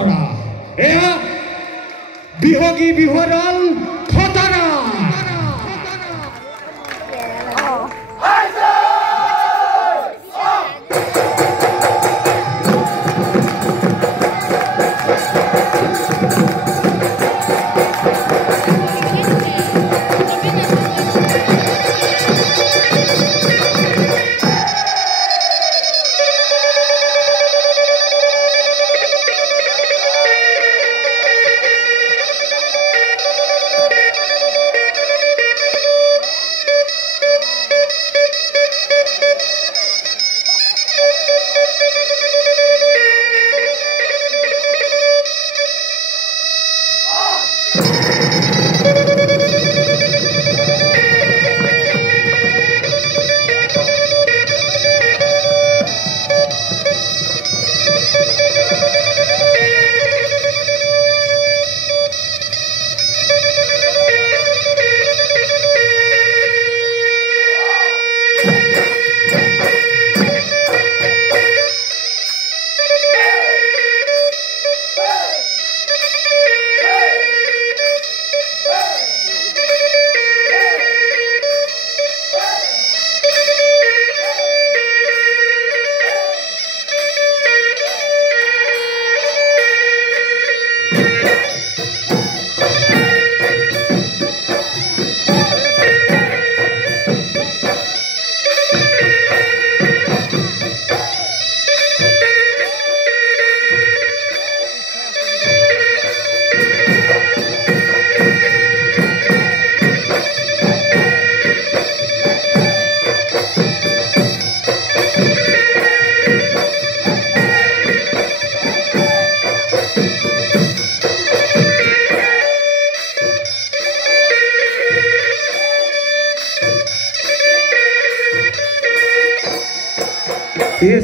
খতৰা এয়া বিহগী বিহৰাল খতৰা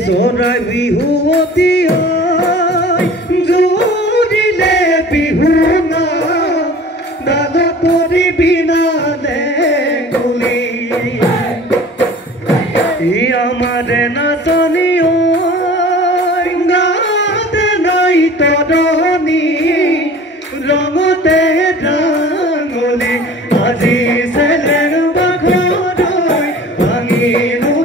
Sorai bihuoti ay jodile bihuna dada tori bina ne guli amare na sani oy gate nai todoni rogote rangoli aji seler bakhoroi banginu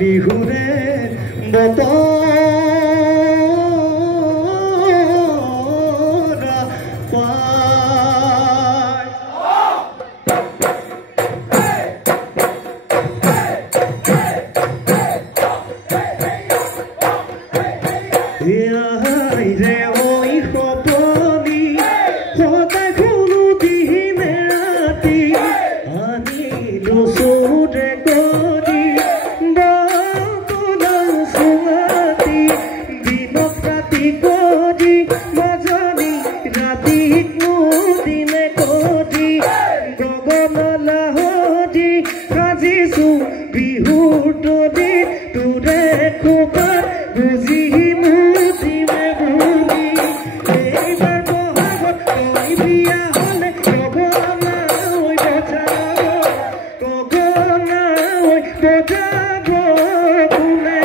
বিহুরে বতরা পায় দেখিছো বিহুৰ তলিত তোৰে খোপাত বুজি মুঠিমে বুলি এইবাৰ বহাগত তই বিয়া হ'লে গগনা ঐ বজাব গগনা ঐ বজাব কোনে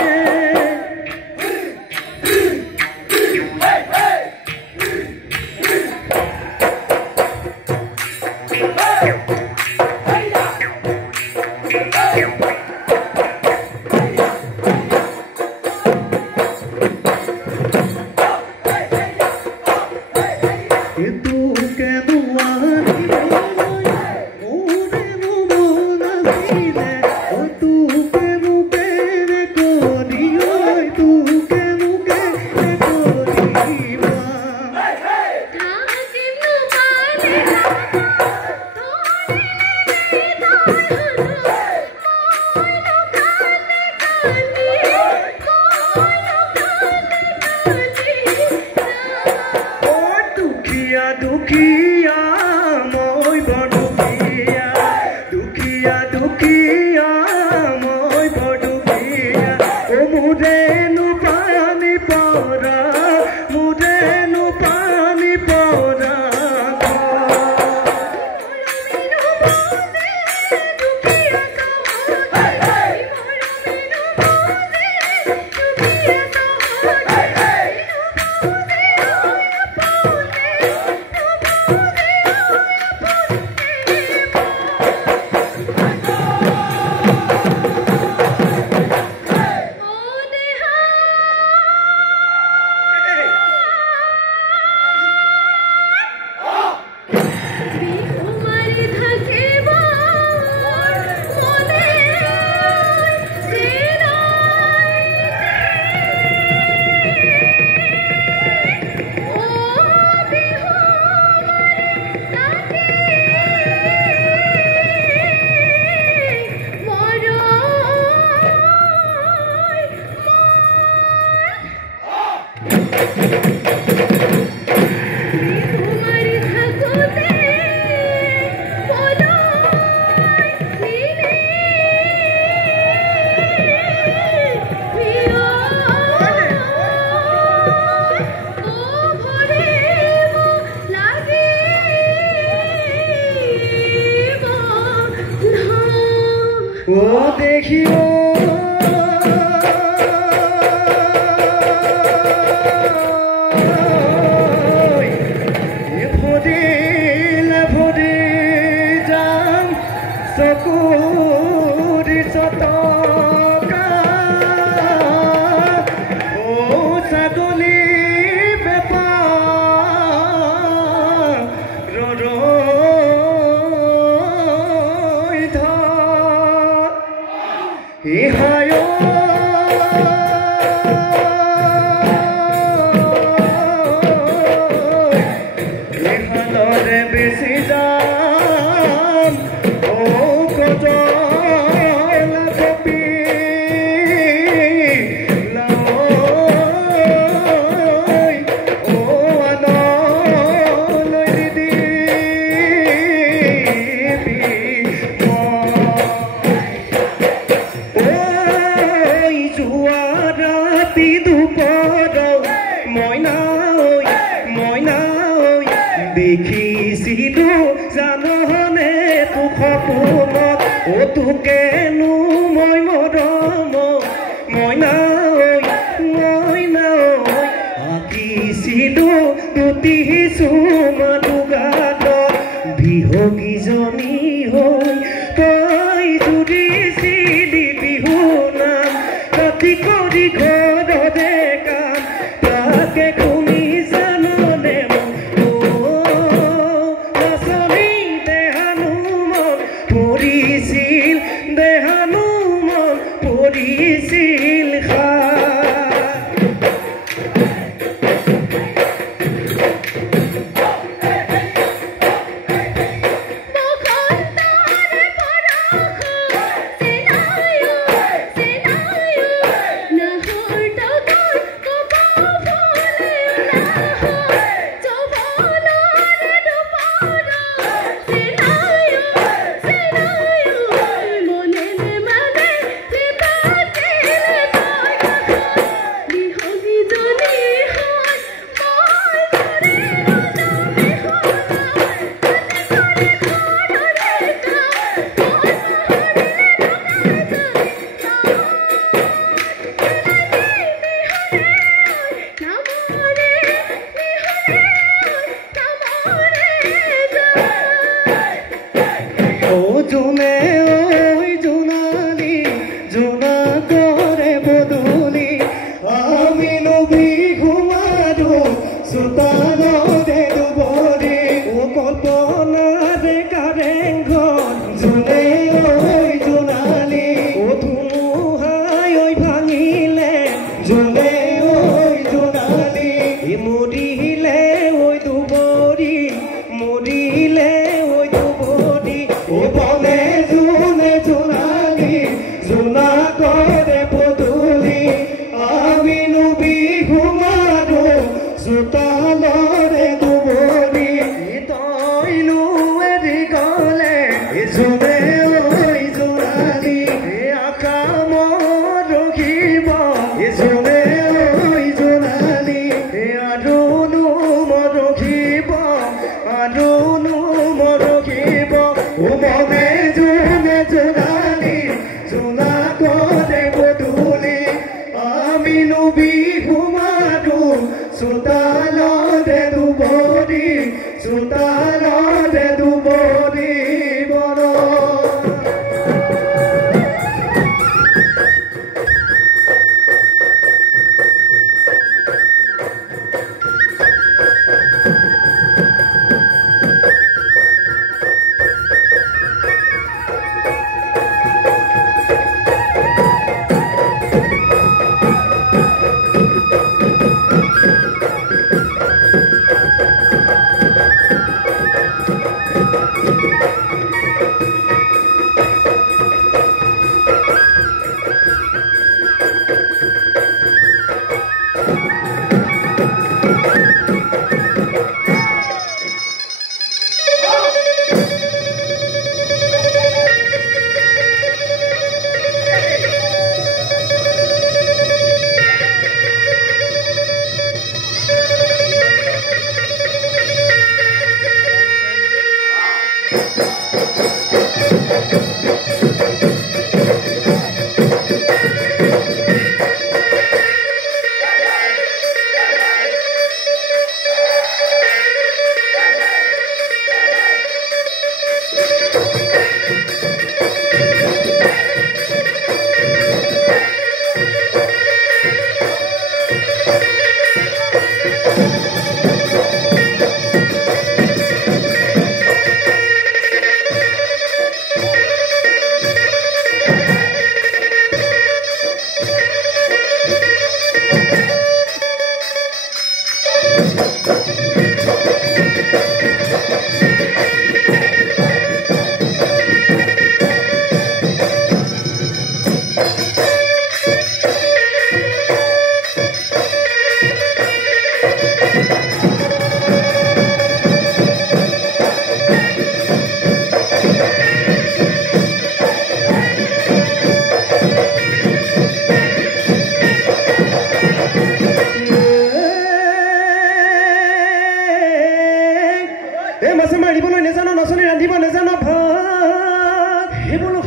বোলো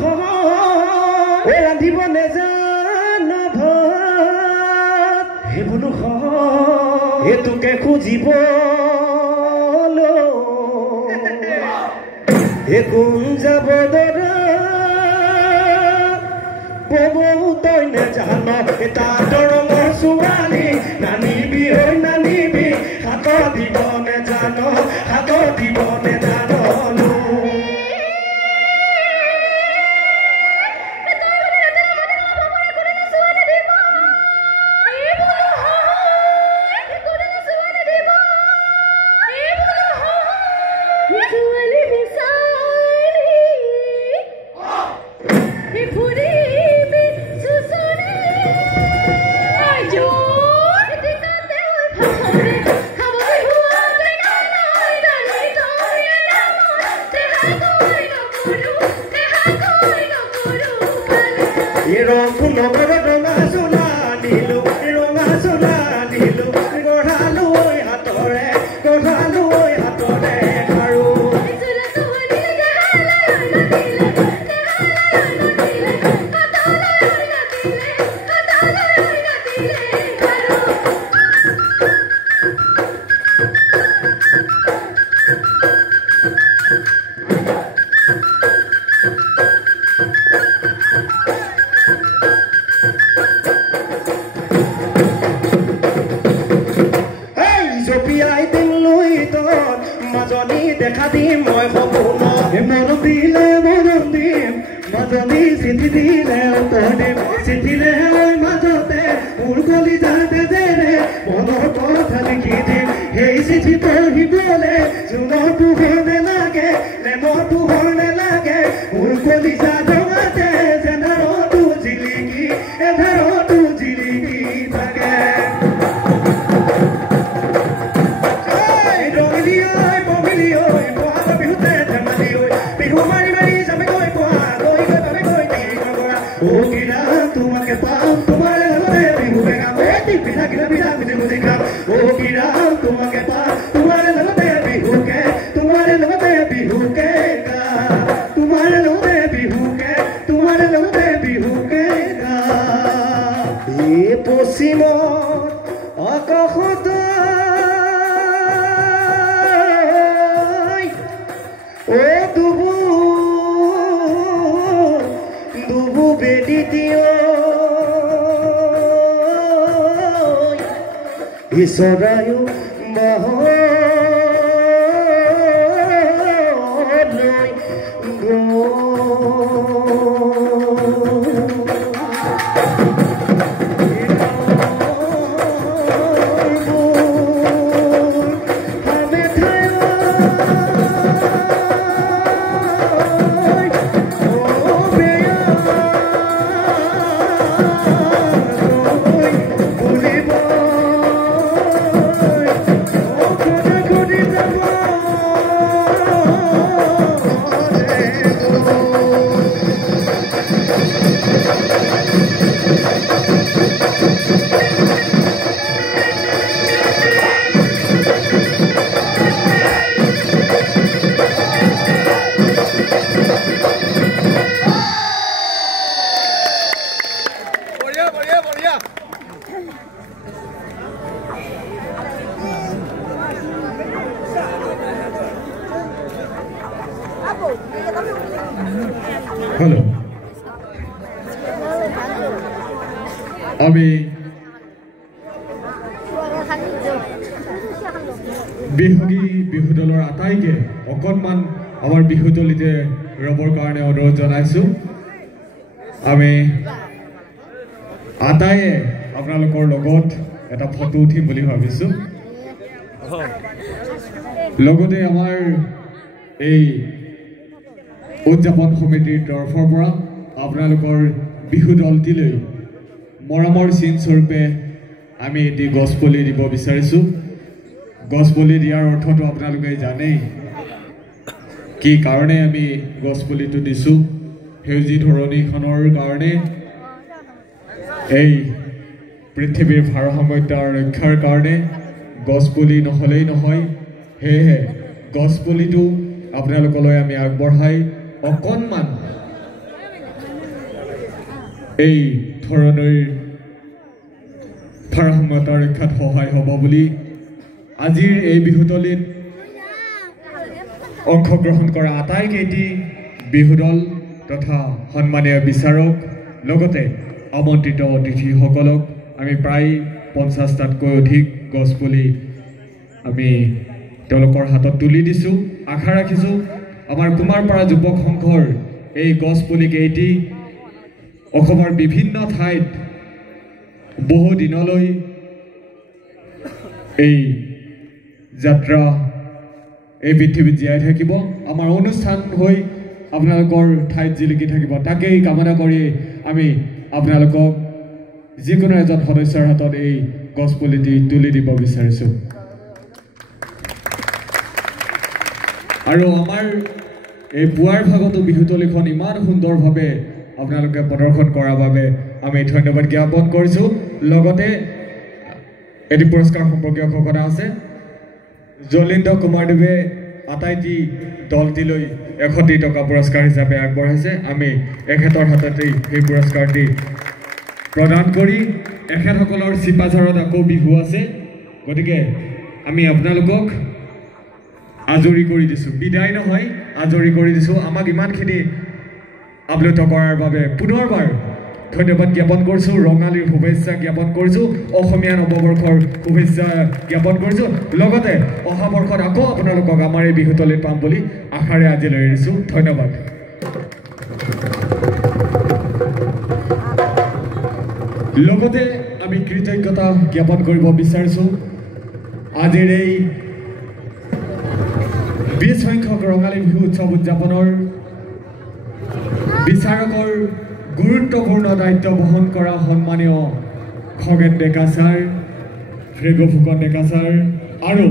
ঐ ৰান্ধিব নেজান ভাত হে বোলো এইটোকে খুজিব হে কোন যাব দৰা ববৌ তই নেজান এটা দৰঙৰ ছোৱালী নানিবি ঐ নানিবি হাত দিব নেজান হাত দিব নেজান Israel Hello. আমি বিহুগী বিহু দলৰ আটাইকে অকণমান আমাৰ বিহু দলিতে ৰবৰ কাৰণে অনুৰোধ জনাইছো আমি আটাইয়ে আপোনালোকৰ লগত এটা ফটো উঠিম বুলি ভাবিছো লগতে আমাৰ এই উদযাপন সমিতিৰ তৰফৰ পৰা আপোনালোকৰ বিহু দলটিলৈ মৰমৰ চিন স্বৰূপে আমি এটি গছপুলি দিব বিচাৰিছো গছপুলি দিয়াৰ অৰ্থটো আপোনালোকে জানেই কি কাৰণে আমি গছপুলিটো দিছো সেউজী ধৰণীখনৰ কাৰণে এই পৃথিৱীৰ ভাৰসাম্যতা ৰক্ষাৰ কাৰণে গছপুলি নহলেই নহয় হেহে গছপুলিটো আপোনালোকলৈ আমি আগবঢ়াই অকণমান এই ধৰণৰ ভাৰসাম্যতা ৰক্ষাত সহায় হ'ব বুলি আজিৰ এই বিহুতলীত অংশগ্ৰহণ কৰা আটাইকেইটি বিহুদল তথা সন্মানীয় বিচাৰক লগতে আমন্ত্ৰিত অতিথিসকলক আমি প্ৰায় 50টাতকৈ অধিক গছপুলি আমি তেওঁলোকৰ হাতত তুলি দিছোঁ আশা ৰাখিছোঁ আমাৰ কুমাৰপাৰা যুৱক সংঘৰ এই গছপুলিকেইটি অসমৰ বিভিন্ন ঠাইত বহু দিনলৈ এই যাত্ৰা এই পৃথিৱীত জীয়াই থাকিব আমাৰ অনুষ্ঠান হৈ আপোনালোকৰ ঠাইত জিলিকি থাকিব তাকেই কামনা কৰি আমি আপোনালোকক যিকোনো এজন সদস্যৰ হাতত এই গছপুলিটি তুলি দিব বিচাৰিছোঁ আৰু আমাৰ এই পুৱাৰ ভাগতো বিহুতলীখন ইমান সুন্দৰভাৱে আপোনালোকে প্ৰদৰ্শন কৰাৰ বাবে আমি ধন্যবাদ জ্ঞাপন কৰিছোঁ লগতে এটি পুৰস্কাৰ সম্পৰ্কীয় ঘোষণা আছে জলিন্দ্ৰ কুমাৰদেৱে আটাইটি দলটিলৈ 100 টকা পুৰস্কাৰ হিচাপে আগবঢ়াইছে আমি এখেতৰ হাততেই সেই পুৰস্কাৰটি প্ৰদান কৰি এখেতসকলৰ চিপাঝাৰত আকৌ বিহু আছে গতিকে আমি আপোনালোকক আজৰি কৰি দিছোঁ বিদায় নহয় আজৰি কৰি দিছোঁ আমাক ইমানখিনি আপ্লুত কৰাৰ বাবে পুনৰবাৰ ধন্যবাদ জ্ঞাপন কৰিছোঁ ৰঙালীৰ শুভেচ্ছা জ্ঞাপন কৰিছোঁ অসমীয়া নৱবৰ্ষৰ শুভেচ্ছা জ্ঞাপন কৰিছোঁ লগতে অহা বৰ্ষত আকৌ আপোনালোকক আমাৰ এই বিহুতলীত পাম বুলি আশাৰে আজিলৈ এৰিছোঁ ধন্যবাদ লগতে আমি কৃতজ্ঞতা জ্ঞাপন কৰিব বিচাৰিছোঁ আজিৰ এই 20 সংখ্যক ৰঙালী বিহু উৎসৱ উদযাপনৰ বিচাৰকৰ গুৰুত্বপূৰ্ণ দায়িত্ব বহন কৰা সন্মানীয় খগেন ডেকা ছাৰ ফ্ৰেগো ফুকন ডেকা ছাৰ আৰু